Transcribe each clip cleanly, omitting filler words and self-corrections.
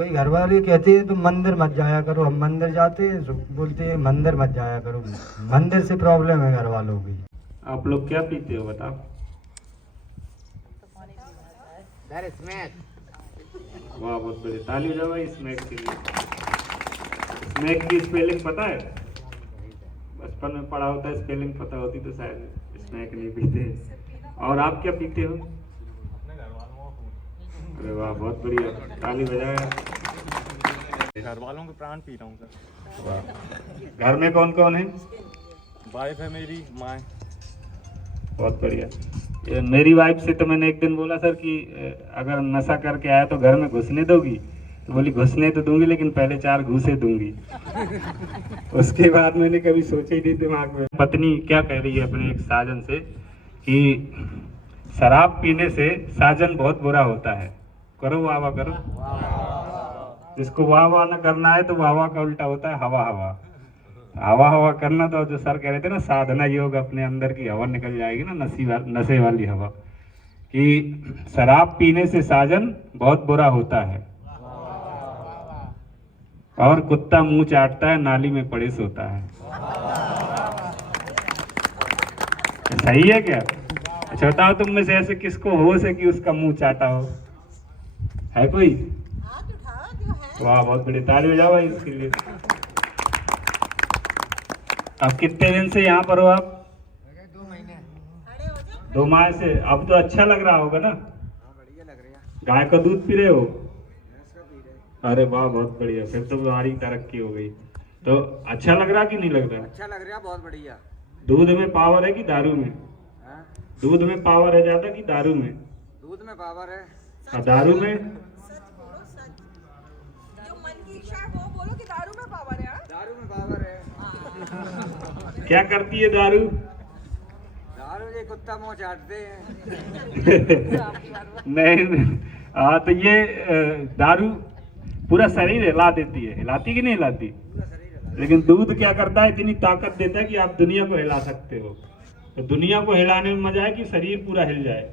कोई घर वाले कहते हैं तुम मंदिर मत जाया करो, हम मंदिर जाते हैं तो बोलते हैं मंदिर मत जाया करो, मंदिर से प्रॉब्लम है घर वालों की। आप लोग क्या पीते हो बताओ? वाह बहुत बढ़िया, ताली हो जाओ भाई स्मैक के लिए। स्मैक की स्पेलिंग पता है? बचपन में पढ़ा होता है, स्पेलिंग पता होती तो शायद स्मैक नहीं पीते। और आप क्या पीते हो? अरे वाह बहुत बढ़िया, ताली बजाया। घर वालों के प्राण पी रहा हूँ सर। वाह, घर में कौन कौन है? वाइफ है मेरी, माँ है। बहुत बढ़िया। मेरी वाइफ से तो मैंने एक दिन बोला सर कि अगर नशा करके आया तो घर में घुसने दोगी? तो बोली घुसने तो दूंगी लेकिन पहले 4 घूसे दूंगी। उसके बाद मैंने कभी सोचा ही नहीं दिमाग में। पत्नी क्या कह रही है अपने एक साजन से कि शराब पीने से साजन बहुत बुरा होता है। करो वाह वाह करो। जिसको वाह वाह न करना है तो वाह वाह का उल्टा होता है हवा हवा। हवा हवा करना तो जो सर कह रहे थे ना, साधना योग, अपने अंदर की हवा निकल जाएगी ना, नशे वाली हवा, कि शराब पीने से साजन बहुत बुरा होता है और कुत्ता मुंह चाटता है नाली में पड़े सोता है। सही है क्या? अच्छा बताओ तुम में से ऐसे किसको होश है कि उसका मुंह चाटा हो? है कोई? वाह बहुत बड़ी, ताली हो जाओ भाई इसके लिए। अब कितने दिन से यहाँ पर हो आप? 2 महीने। 2 माह से। अब तो अच्छा लग रहा होगा ना? बढ़िया लग रहा है। गाय का दूध पी रहे हो? भैंस का पी रहे। अरे वाह बहुत बढ़िया, फिर तो तुम्हारी तरक्की हो गई। तो अच्छा लग रहा कि नहीं लग रहा? अच्छा लग रहा है, बहुत बढ़िया। दूध में पावर है कि दारू में? हाँ? दूध में पावर है ज्यादा कि दारू में? दूध में पावर है। और दारू में? जो मन की इच्छा है वो बोलो कि दारू में पावर है। हाँ? दारू में पावर है। क्या करती है दारू? दारू ये कुत्ता मुंह चाटते हैं। नहीं हाँ, तो ये दारू पूरा शरीर हिला देती है। हिलाती कि नहीं हिलाती? पूरा शरीर है। लेकिन दूध क्या करता है, इतनी ताकत देता है कि आप दुनिया को हिला सकते हो। तो दुनिया को हिलाने में मजा है कि शरीर पूरा हिल जाए?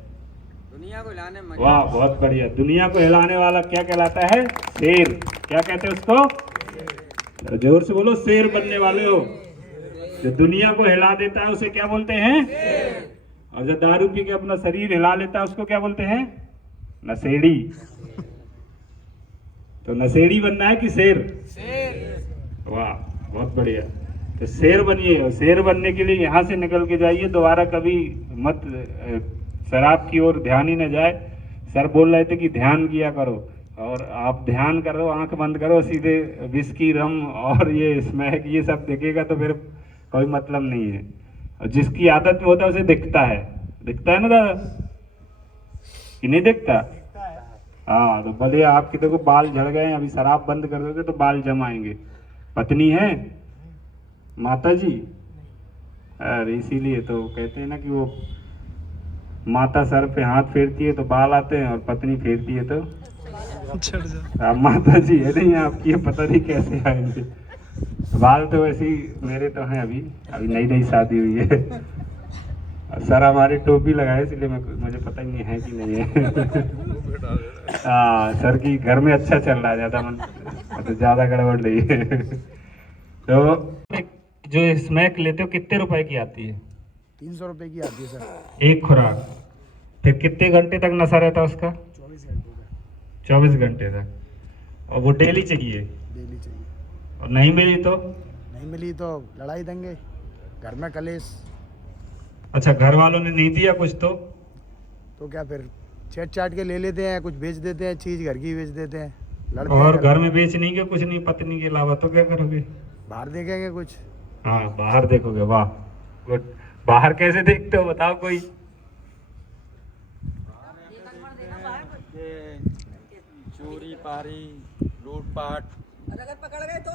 दुनिया को हिलाने में मजा। वाह बहुत बढ़िया। दुनिया को हिलाने वाला क्या कहलाता है? शेर। क्या कहते हैं उसको? जोर से बोलो, शेर बनने वाले हो। जो दुनिया को हिला देता है उसे क्या बोलते हैं? और जो दारू पी के अपना शरीर हिला लेता है उसको क्या बोलते हैं? नशेड़ी। तो नशेड़ी बनना है कि शेर? वाह बहुत बढ़िया। तो शेर बनिए, और शेर बनने के लिए यहाँ से निकल के जाइए, दोबारा कभी मत शराब की ओर ध्यान ही न जाए। सर बोल रहे थे कि ध्यान किया करो, और आप ध्यान करो, आंख बंद करो, सीधे विस्की रम और ये स्मैक ये सब देखेगा तो फिर कोई मतलब नहीं है। और जिसकी आदत में होता है उसे दिखता है। दिखता है ना दादा कि नहीं दिखता? हाँ, तो भले आपके देखो बाल झड़ गए, अभी शराब बंद कर दोगे तो बाल जम आएंगे। पत्नी है माता जी? अरे इसीलिए तो कहते हैं ना कि वो माता सर पे हाथ फेरती है तो बाल आते हैं, और पत्नी फेरती है तो आप माता जी है नहीं आपकी, पता नहीं कैसे आएंगे बाल। तो वैसे ही मेरे तो हैं, अभी नई नई शादी हुई है। सर हमारी टोपी लगाए इसलिए मुझे पता ही नहीं है कि नहीं है। हाँ सर की घर में अच्छा चल रहा है, ज़्यादा गड़बड़ नहीं है। तो जो स्मैक लेते हो कितने रुपए की आती है? 300 रुपए की आती है सर, एक खुराक। फिर कितने घंटे तक नशा रहता है उसका? 24 घंटे का। 24 घंटे तक। और वो डेली चाहिए? डेली चाहिए। और नहीं मिली तो? नहीं मिली तो लड़ाई देंगे, घर में कलेश। अच्छा, घर वालों ने नहीं दिया कुछ तो क्या फिर छेड़ चाट के ले लेते हैं, कुछ बेच देते हैं, चीज घर की बेच देते हैं, लड़ते और हैं। घर में बेच नहीं के कुछ नहीं, पत्नी के अलावा तो क्या करोगे? बाहर देखेंगे कुछ। हाँ बाहर देखोगे, वाह गुड। बाहर कैसे देखते हो बताओ कोई? चोरी पारी लूटपाट। और अगर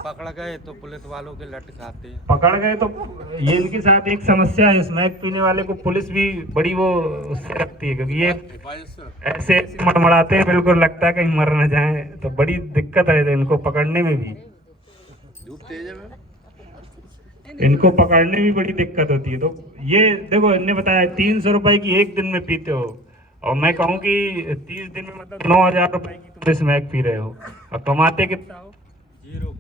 पकड़ गए तो पुलिस वालों के लट खाते हैं। पकड़ गए तो ये इनके साथ एक समस्या है, स्मैक पीने वाले को पुलिस भी बड़ी वो उससे रखती है, क्योंकि ये ऐसे मड़मड़ाते हैं, बिल्कुल लगता है कहीं मर न जाए। तो बड़ी दिक्कत है इनको पकड़ने में भी, इनको पकड़ने में बड़ी दिक्कत होती है। तो ये देखो इनने बताया 300 रुपए की एक दिन में पीते हो, और मैं कहूँ कि 30 दिन में मतलब 9,000 रुपए की तुम स्मैक पी रहे हो और कमाते कितना हो? 0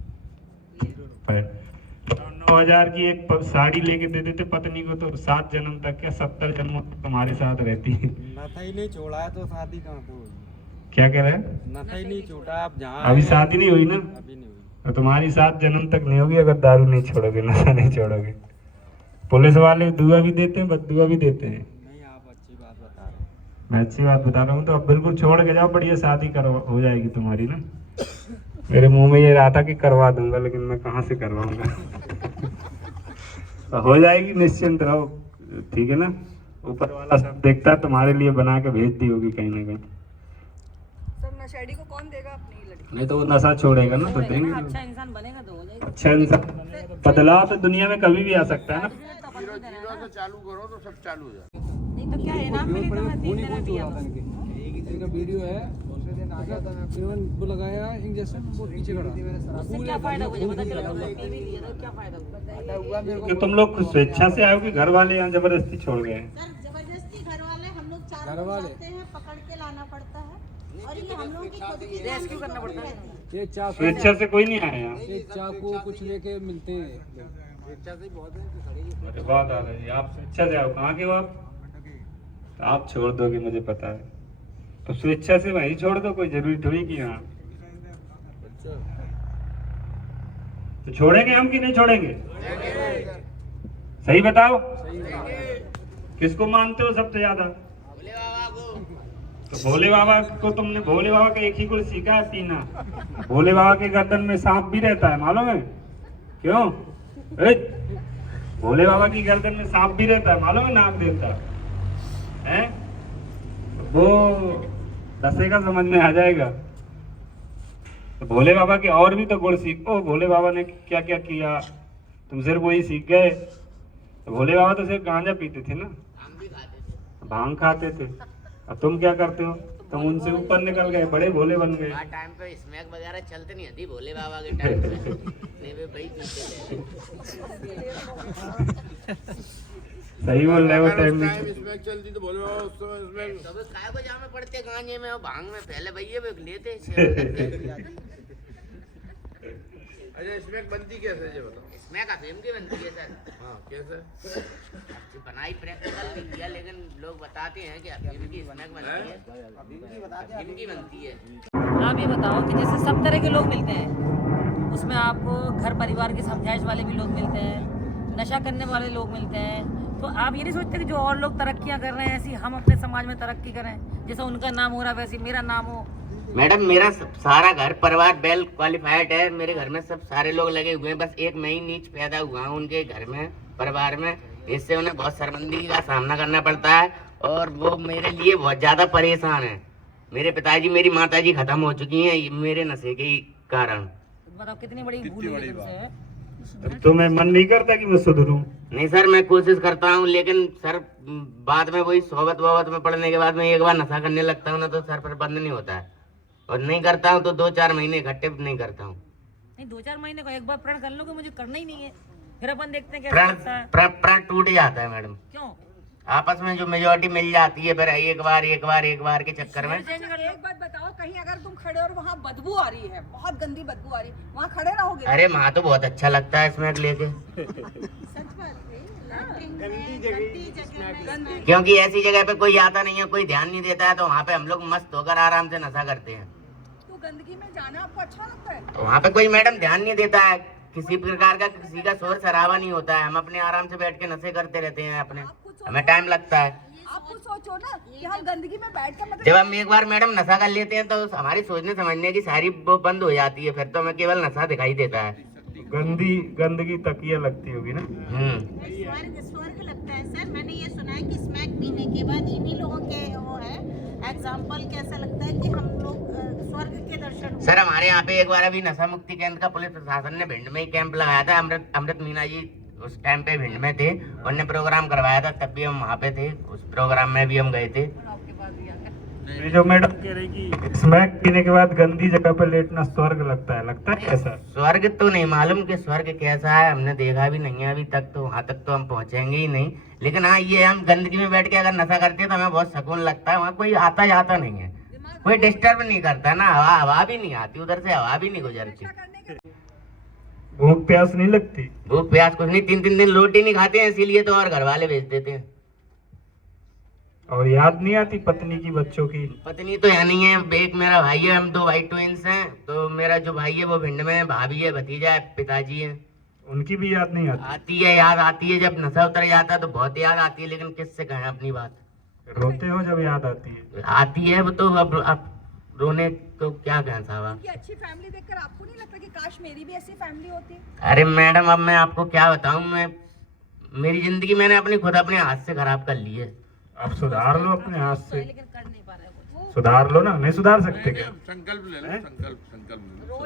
9,000 की एक साड़ी लेके दे देते पत्नी को तो 7 जन्म तक क्या 70 जन्म तक तुम्हारे साथ रहती है। नथा ही नहीं छोड़ा है तो शादी कहाँ पे होगी? क्या कह रहे हैं? नथा ही नहीं छोड़ा, आप जहाँ अभी शादी नहीं हुई ना, अभी नहीं हुई। तो तुम्हारी 7 जन्म तक नहीं होगी अगर दारू नहीं छोड़ोगे, नशा नहीं छोड़ोगे। पुलिस वाले दुआ भी देते हैं, बददुआ भी देते हैं। नहीं, आप अच्छी बात बता रहे हैं। मैं अच्छी बात बता रहा हूँ, तो अब बिल्कुल छोड़ के जाओ, बढ़िया शादी करो, हो जाएगी तुम्हारी ना। मेरे मुंह में ये रहा था कि करवा दूंगा, लेकिन मैं कहाँ से करवाऊंगा। तो हो जाएगी, निश्चिंत रहो, ठीक है ना। ऊपर वाला सब देखता है, तुम्हारे लिए बना के भेज दी होगी कहीं ना कहीं। सर नशेड़ी को कौन देगा अपनी लड़की? नहीं तो वो नशा छोड़ेगा ना, तो देंगे। अच्छा इंसान बनेगा तो हो जाएगा। अच्छा इंसान बनेगा तो बदलाव तो दुनिया में कभी भी आ सकता है ना। नहीं तो क्या इनाम मिली तो मैं 3 दिन दिया तो। का वीडियो है, दूसरे दिन आ गया था, वो लगाया इंजेक्शन, वो पीछे खड़ा। उससे क्या फायदा हुआ? मुझे पता चला तुम लोग पी भी लिए तो क्या फायदा हुआ? कि तुम लोग स्वेच्छा से आओ कि घर वाले यहाँ जबरदस्ती छोड़ गए हैं? सर जबरदस्ती घर वाले हम लोग 4 घर लोग वाले। जाते हैं, पकड़ के लाना पड़ता है और ये हम लोग की खुद की रेस्क्यू करना पड़ता है। ये चाकू, स्वेच्छा से कोई नहीं आया यहाँ। ये चाकू कुछ लेके मिलते हैं। अरे बहुत दादा जी, आप स्वेच्छा से आओ, कहाँ के हो आप? तो आप छोड़ दोगे मुझे पता है, तो स्वेच्छा से वहीं छोड़ दो, कोई जरूरी थोड़ी कि यहाँ। तो छोड़ेंगे हम कि नहीं छोड़ेंगे? सही बताओ, किसको मानते हो सबसे ज्यादा? तो भोले बाबा को तुमने, भोले बाबा का एक ही गुण सीखा है, पीना। भोले बाबा के गर्दन में सांप भी रहता है, मालूम है क्यों? भोले बाबा की गर्दन में सांप भी रहता है, मालूम है, नाग देवता है। वो दसेगा समझ में आ जाएगा। तो भोले बाबा के और भी तो गुण सीखो। भोले बाबा ने क्या क्या किया, तुम सिर्फ वही सीख गए। तो भोले बाबा तो सिर्फ गांजा पीते थे ना, भांग खाते थे। अब तुम क्या करते हो? तुम उनसे ऊपर निकल गए, बड़े भोले बन गए। टाइम पे स्मैक वगैरह चलते नहीं थी भोले बाबा के टाइम पे। नहीं वे भाई पीते सही बोल रहे हो, टाइम में चलती तो भोले बाबा उस समय तब काय को जामे पड़ते गांजे में और भांग में, पहले भैया वे लेते। अच्छा स्मैक बनती कैसे है बताओ? स्मैक अफीम की बनती है सर। हाँ कैसे? बनाई प्रैक्टिकल नहीं किया, लेकिन लोग बताते हैं कि अफीम की स्मैक बनती है, अफीम की बनती है। आप ये बताओ कि जैसे सब तरह के लोग मिलते हैं, उसमें आपको घर परिवार की समझाइश वाले भी लोग मिलते हैं, नशा करने वाले लोग मिलते हैं। तो आप ये नहीं सोचते कि जो और लोग तरक्कियां कर रहे हैं ऐसी हम अपने समाज में तरक्की करें, जैसा उनका नाम हो रहा है वैसे मेरा नाम हो? मैडम मेरा सारा घर परिवार वेल क्वालिफाइड है, मेरे घर में सब सारे लोग लगे हुए हैं, बस एक मैं ही नीच पैदा हुआ हूँ उनके घर में, परिवार में। इससे उन्हें बहुत शर्मिंदगी का सामना करना पड़ता है और वो मेरे लिए बहुत ज्यादा परेशान है। मेरे पिताजी, मेरी माताजी खत्म हो चुकी हैं मेरे नशे के कारण। बताओ कितनी बड़ी भूल हुई है तुमसे। तुम्हें मन नहीं करता कि मैं सुधरूं? नहीं सर, मैं कोशिश करता हूँ, लेकिन सर बाद में वही सोबत वोबत में पढ़ने के बाद में एक बार नशा करने लगता हूँ ना, तो सर पर बंद नहीं होता है। और नहीं करता हूँ तो 2-4 महीने इकट्ठे नहीं करता हूँ। नहीं 2-4 महीने को एक बार प्रण कर लो कि मुझे करना ही नहीं है, फिर अपन देखते हैं कैसा लगता है। प्रण टूट जाता है मैडम। क्यों? आपस में जो मेजोरिटी मिल जाती है, फिर एक बार के चक्कर में। एक बात बताओ, कहीं अगर तुम खड़े और वहाँ बदबू आ रही है, बहुत गंदी बदबू आ रही है, वहाँ खड़े रहोगे? अरे वहाँ तो बहुत अच्छा लगता है स्मैक लेके, सच बात है, गंदी जगह क्योंकि ऐसी जगह पे कोई आता नहीं है, कोई ध्यान नहीं देता है, तो वहाँ पे हम लोग मस्त होकर आराम से नशा करते हैं। तो गंदगी में जाना आपको अच्छा लगता है? तो वहाँ पे कोई मैडम ध्यान नहीं देता है, किसी प्रकार का किसी का शोर शराबा नहीं होता है, हम अपने आराम से बैठ के नशे करते रहते हैं अपने, हमें टाइम लगता है। आप कुछ सोचो ना कि हम गंदगी में बैठ कर मतलब जब हम एक बार मैडम नशा कर लेते हैं तो हमारी सोचने समझने की सारी वो बंद हो जाती है, फिर तो हमें केवल नशा दिखाई देता है। गंदगी तकिया लगती होगी ना। स्वर्ग लगता है सर। मैंने ये सुना है कि स्मैक पीने के बाद इन्हीं लोगों के वो है एग्जाम्पल, कैसा लगता है कि हम लोग स्वर्ग के दर्शन। सर हमारे यहाँ पे एक बार अभी नशा मुक्ति केंद्र का पुलिस प्रशासन ने भिंड में ही कैंप लगाया था। अमृत मीना जी उस टाइम पे भिंड में थे, उन्होंने प्रोग्राम करवाया था, तब भी हम वहाँ पे थे, उस प्रोग्राम में भी हम गए थे। ये जो मैडम कह रही कि स्मैक पीने के बाद गंदी जगह पर लेटना स्वर्ग लगता है कैसा? स्वर्ग तो नहीं मालूम कि स्वर्ग कैसा है, हमने देखा भी नहीं है अभी तक, तो वहाँ तक तो हम पहुँचेंगे ही नहीं। लेकिन हाँ ये हम गंदगी में बैठ के अगर नशा करते हैं तो हमें बहुत सुकून लगता है। वहाँ कोई आता जाता नहीं है, कोई डिस्टर्ब नहीं करता ना, हवा भी नहीं आती, उधर से हवा भी नहीं गुजरती। भूख प्यास नहीं लगती? भूख प्यास कुछ नहीं, 3-3 दिन रोटी नहीं खाते हैं इसीलिए तो, और घर वाले भेज देते हैं। और याद नहीं आती पत्नी की, बच्चों की? पत्नी तो है नहीं है, एक मेरा भाई है, हम 2 भाई ट्विंस हैं। तो मेरा जो भाई है वो भिंड में है, भाभी है, भतीजा है, पिताजी है। उनकी भी याद नहीं आती? आती है, याद आती है, जब नशा उतर जाता है तो बहुत याद आती है, लेकिन किससे कहें अपनी बात। रोते हो जब याद आती है? आती है वो तो, अब रोने तो क्या कहें साहब। ये अच्छी फैमिली देखकर आपको नहीं लगता कि काश मेरी भी ऐसी फैमिली होती? अरे मैडम अब मैं आपको क्या बताऊं, मैं मेरी जिंदगी मैंने खुद अपने हाथ से खराब कर ली है। आप सुधार लो अपने हाथ से, लेकिन कर नहीं पा रहे हो। सुधार लो ना। नहीं सुधार सकते क्या? संकल्प ले लो, संकल्प ले लो।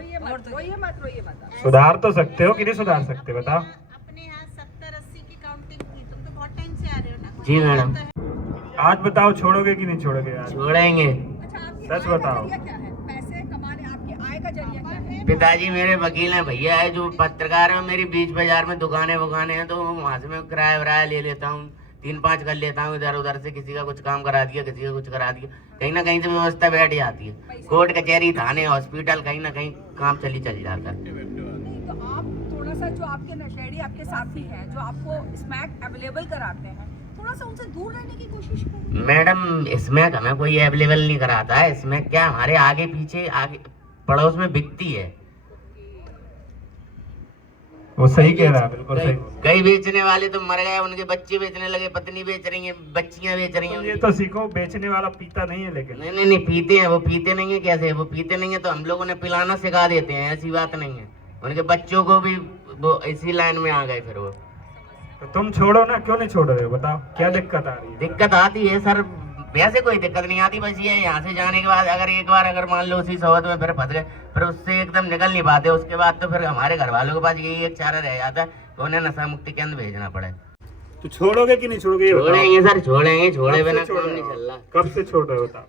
रोइए मत। सुधार तो सकते हो कि नहीं सुधार सकते बताओ? अपने यहाँ 70-80 की काउंटिंग की, तुम तो बहुत टाइम से आ रहे हो ना। जी मैडम। आज बताओ छोड़ोगे कि नहीं छोड़ोगे? आज छोड़ेंगे। अच्छा, आपकी सच आय का बताओ। जरिया क्या है? पैसे कमाने आपकी आय का जरिया क्या है? पिताजी मेरे वकील हैं, भैया है जो पत्रकार है, मेरी बीच बाजार में दुकानें हैं, तो वहाँ से मैं किराया वराया ले लेता हूँ, 3-5 कर लेता हूँ इधर उधर से, किसी का कुछ काम करा दिया, किसी का कुछ करा दिया, कहीं ना कहीं से व्यवस्था बैठ जाती है। कोर्ट कचहरी, थाने, हॉस्पिटल, कहीं ना कहीं काम चल जाता है। नहीं, तो आप थोड़ा सा, जो आपके नशेड़ी आपके साथी हैं, जो आपको स्मैक अवेलेबल कराते हैं, थोड़ा सा उनसे दूर रहने की कोशिश करें। मैडम इसमें हमें कोई अवेलेबल नहीं कराता है, इसमें क्या हमारे आगे पीछे आगे पड़ोस में बिकती है। वो सही कह रहा है, बिल्कुल सही। कई बेचने वाले तो मर गए, उनके बच्चे बेचने लगे, पत्नी बेच रही है, बच्चियां बेच रही हैं। ये तो सीखो, बेचने वाला पीता नहीं है लेकिन। नहीं पीते हैं, वो पीते नहीं है। कैसे वो पीते नहीं है? तो हम लोगों ने पिलाना सिखा देते हैं, ऐसी बात नहीं है। उनके बच्चों को भी वो इसी लाइन में आ गए फिर वो। तो तुम छोड़ो ना, क्यों नहीं छोड़ रहे हो बताओ, क्या दिक्कत आ रही है? दिक्कत आती है सर, वैसे कोई दिक्कत नहीं आती, बस ये यहाँ से जाने के बाद अगर एक बार मान लो उसी सोहत में फिर फंस गए, फिर उससे एकदम निकल नहीं पाते, उसके बाद तो फिर हमारे घर वालों के पास यही एक चारा रह जाता है तो उन्हें नशा मुक्ति केंद्र भेजना पड़े। तो छोड़ोगे कि नहीं छोड़ोगे? छोड़ेंगे सर, छोड़ेंगे, छोड़े बिना काम नहीं चल रहा। कब से छोड़ रहे हो बताओ?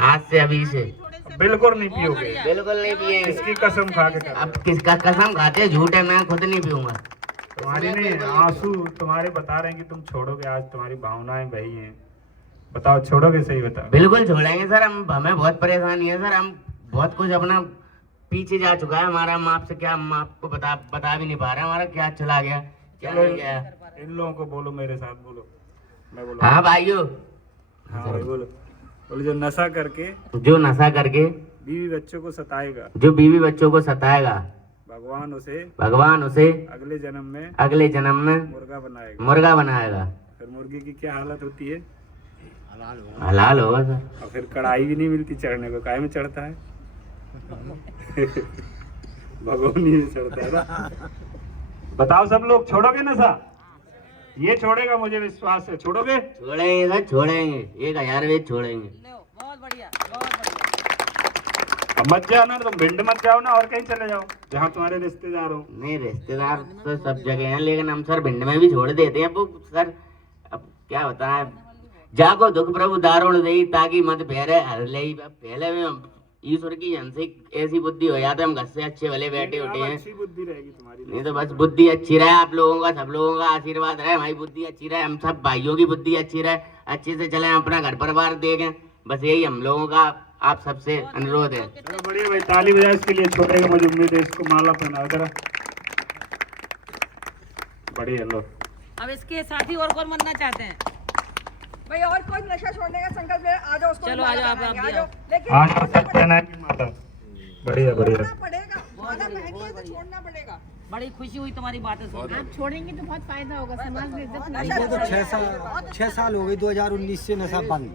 आज से, अभी से। बिल्कुल नहीं पियोगे? बिल्कुल नहीं पिएंगे। इसकी कसम खा के करो। अब किसका कसम खाते? झूठ है, मैं खुद नहीं पीऊंगा। तुम्हारी नहीं, आंसू तुम्हारे बता रहे हैं कि तुम छोड़ोगे, आज तुम्हारी भावनाएं बही हैं। बताओ छोड़ोगे? सही बताओ। बिल्कुल छोड़ेंगे सर, हमें बहुत परेशानी है सर, हम बहुत कुछ अपना पीछे जा चुका है हमारा, हम आपसे क्या, हम आपको बता भी नहीं पा रहे हमारा क्या चला गया, क्या नहीं गया। इन लोगों को बोलो, मेरे साथ बोलो, मैं बोलो। हाँ भाइयों, हाँ भाई बोलो। बोलो, जो नशा करके बीवी बच्चों को सताएगा, जो बीवी बच्चों को सताएगा, भगवान उसे अगले जन्म में मुर्गा बनाएगा। फिर मुर्गी की क्या हालत होती है? हलाल होगा सर। और फिर कढ़ाई भी नहीं मिलती चढ़ने को, काहे में चढ़ता है? भगोनी में चढ़ता है ना। बताओ सब लोग, छोड़ोगे नशा? ये छोड़ेगा, मुझे विश्वास है। छोड़ोगे? छोड़ेंगे सर, छोड़ेंगे, 1000 वेद छोड़ेंगे। बहुत बढ़िया, बहुत बढ़िया। अब मत जाओ ना, तुम भिंड मत जाओ ना, और कहीं चले जाओ जहाँ तुम्हारे रिश्तेदार हो। नहीं, रिश्तेदार तो सब जगह हैं, लेकिन हम सर भिंड में भी छोड़ देते हैं वो सर। अब क्या बताएं, जाको दुख प्रभु दारुण दे, ताकि मत फेरे हर ले। पहले में ईश्वर की हमसे ऐसी बुद्धि हो जाता है, हम घर से अच्छे भले बैठे उठे हैं। अच्छी बुद्धि रहेगी तुम्हारी। नहीं तो बस बुद्धि अच्छी रहे, आप लोगों का, सब लोगों का आशीर्वाद रहे, हमारी बुद्धि अच्छी रहे, हम सब भाइयों की बुद्धि अच्छी रहे, अच्छे से चले, अपना घर परिवार देखें, बस यही हम लोगों का आप सबसे अनुरोध है। चलो बढ़िया भाई, ताली बजाओ इसके लिए। छोटे का मुझे उम्मीद है, इसको माला पहना जरा। बढ़िया, लो। अब इसके साथी और कौन बनना चाहते हैं? भाई और कोई नशा छोड़ने का संकल्प ले, आ जाओ, उसको चलो, आ जाओ, आप आ भी जाओ। आओ। लेकिन आज तो सत्यनारायण की माता। बढ़िया बढ़िया। छोड़ना पड़ेगा, माला महंगी है तो छोड़ना पड़ेगा। बड़ी खुशी हुई तुम्हारी बातें सुन। आप छोड़ेंगे तो बहुत फायदा होगा, समाज में इज्जत मुझे तो 6 साल हो गए, 2019 से नशा बंद।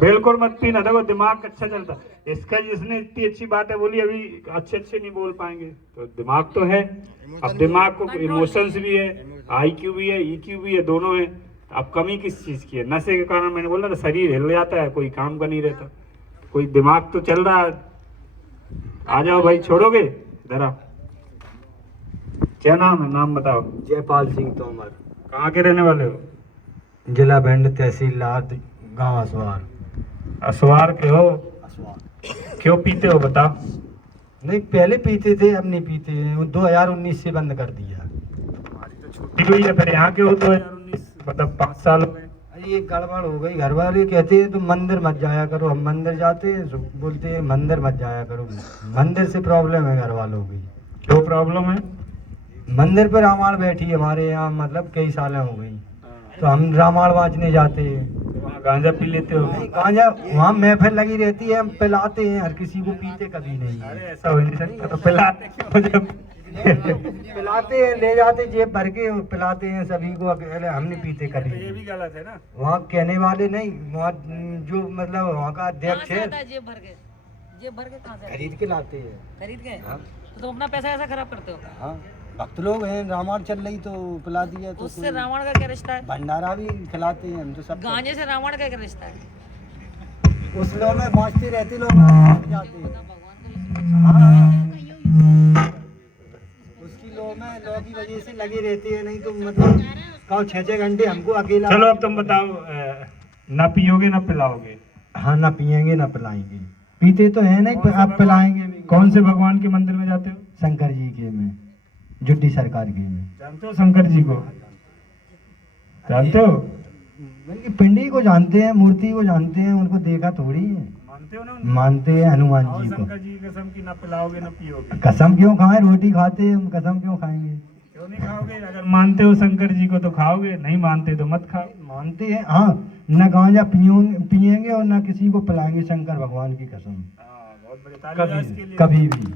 बिल्कुल मत पीना। देखो दिमाग अच्छा चलता, इसका जिसने इतनी अच्छी बातें बोली, अभी अच्छे नहीं बोल पाएंगे, तो दिमाग तो है। अब दिमाग को इमोशंस भी है, IQ भी है, EQ भी है, दोनों है। अब कमी किस चीज की है? नशे के कारण मैंने बोला था, शरीर हिल जाता है, कोई काम का नहीं रहता, कोई दिमाग तो चल रहा है। आ जाओ भाई, छोड़ोगे? जरा क्या नाम है? नाम बताओ। जयपाल सिंह तोमर। कहाँ के रहने वाले हो? जिला भिंड, तहसील लाद, गाँव असवार। असवार के हो, असवार। क्यों पीते हो बताओ? नहीं पहले पीते थे, अब नहीं पीते हैं, 2019 से बंद कर दिया। छुट्टी हुई है फिर यहाँ के हो 2019, मतलब 5 साल हो गए। अरे ये गड़बड़ हो गई, घर वाले कहते हैं तुम मंदिर मत जाया करो, हम मंदिर जाते हैं तो बोलते हैं मंदिर मत जाया करो, मंदिर से प्रॉब्लम है घर वालों की। क्यों प्रॉब्लम है? मंदिर पर रामायण बैठी है हमारे यहाँ, मतलब कई सालें हो गई, तो हम रामायण वाँचने जाते हैं। वहाँ गांजा पी लेते हो? नहीं गांजा वहाँ महफिल लगी रहती है, हम पिलाते हैं, हर किसी को, पीते कभी नहीं है। अरे ऐसा हो नहीं सकता, तो पिलाते क्यों जब पिलाते हैं, ले जाते जेब भर के और पिलाते हैं सभी को, अकेले हम नहीं पीते तो ये कभी। भी गलत है ना। वहाँ कहने वाले नहीं, वहाँ जो मतलब वहाँ का कहाँ अध्यक्ष से है, आता है जेब भर के? जेब भर के कहाँ से आता है? खरीद के लाते हैं। खरीद के? हाँ। तो तुम अपना पैसा ऐसा खराब करते हो? हाँ भक्त लोग हैं, रामायण चल रही तो पिला दिया, तो उससे कोई रावण का क्या रिश्ता है? भंडारा भी खिलाते हैं हम तो सब। गांजे से रावण का क्या रिश्ता है? उस लोग में पहुँचते रहते लोग जाते हैं। हाँ उसकी लो में लो की वजह से लगे रहते हैं, नहीं तो मतलब कहो 6-6 घंटे हमको अकेला। चलो अब तुम बताओ, ना पियोगे ना पिलाओगे? हाँ ना पियेंगे ना पिलाएंगे, पीते तो है नहीं, आप पिलाएंगे भी। कौन से भगवान के मंदिर में जाते हो? शंकर जी के में, जुड्डी सरकार के में। जानते हो शंकर जी को? जानते हो? बल्कि पिंडी को जानते हैं, मूर्ति को जानते हैं, उनको देखा थोड़ी है। मानते हो ना? मानते हैं हनुमान और जी को। शंकर जी की कसम की ना पिलाओगे ना पियोगे? कसम क्यों खाएं, रोटी खाते हैं हम, कसम क्यों खाएंगे? क्यों नहीं खाओगे? अगर मानते हो शंकर जी को तो खाओगे, नहीं मानते तो मत खाओ। मानते हैं हाँ, न गांजा पियेंगे और न किसी को पिलाएंगे, शंकर भगवान की कसम। बहुत बड़ी तारीफ है इसके कभी लिए। कभी भी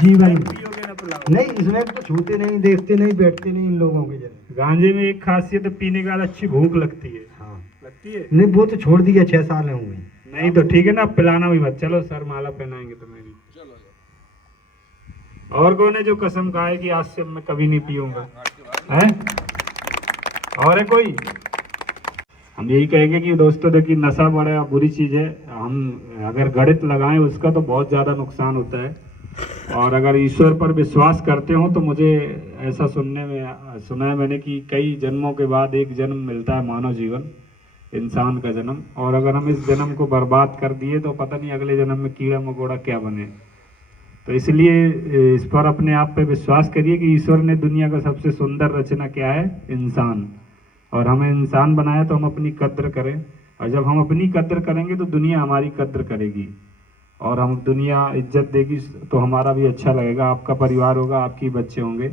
जीवन पियोगे ना पिलाओगे? नहीं, इसमें तो छूते नहीं, देखते नहीं, बैठते नहीं इन लोगों के जैसे। गांजे में एक खासियत है, पीने के बाद अच्छी भूख लगती है। हाँ लगती है? नहीं वो तो छोड़ दिया, 6 साल हो गए। नहीं तो ठीक है ना, पिलाना भी मत। चलो सर माला पहनाएंगे तुम्हें भी। और कौन है जो कसम खाए कि आज से मैं कभी नहीं पीऊंगा? है और है कोई? हम यही कहेंगे कि दोस्तों देखिए, नशा बड़ा बुरी चीज़ है। हम अगर गणित लगाएं उसका तो बहुत ज़्यादा नुकसान होता है। और अगर ईश्वर पर विश्वास करते हो तो मुझे ऐसा सुना है मैंने कि कई जन्मों के बाद एक जन्म मिलता है, मानव जीवन, इंसान का जन्म। और अगर हम इस जन्म को बर्बाद कर दिए तो पता नहीं अगले जन्म में कीड़ा मकोड़ा क्या बने। तो इसलिए इस पर अपने आप पे विश्वास करिए कि ईश्वर ने दुनिया का सबसे सुंदर रचना क्या है? इंसान। और हमें इंसान बनाया तो हम अपनी कद्र करें, और जब हम अपनी कद्र करेंगे तो दुनिया हमारी कद्र करेगी, और हम दुनिया इज्जत देगी तो हमारा भी अच्छा लगेगा, आपका परिवार होगा, आपके बच्चे होंगे।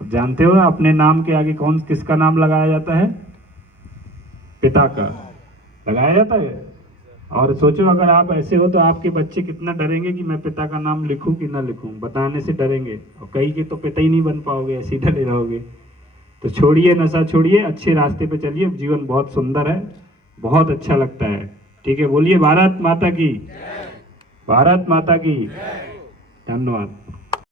जानते हो अपने नाम के आगे कौन किसका नाम लगाया जाता है? पिता का लगाया जाता है। और सोचो अगर आप ऐसे हो तो आपके बच्चे कितना डरेंगे कि मैं पिता का नाम लिखूं कि ना लिखूं, बताने से डरेंगे। और कई के तो पिता ही नहीं बन पाओगे, ऐसे ही डरे रहोगे। तो छोड़िए नशा, छोड़िए, अच्छे रास्ते पे चलिए, जीवन बहुत सुंदर है, बहुत अच्छा लगता है। ठीक है, बोलिए भारत माता की, भारत माता की। धन्यवाद।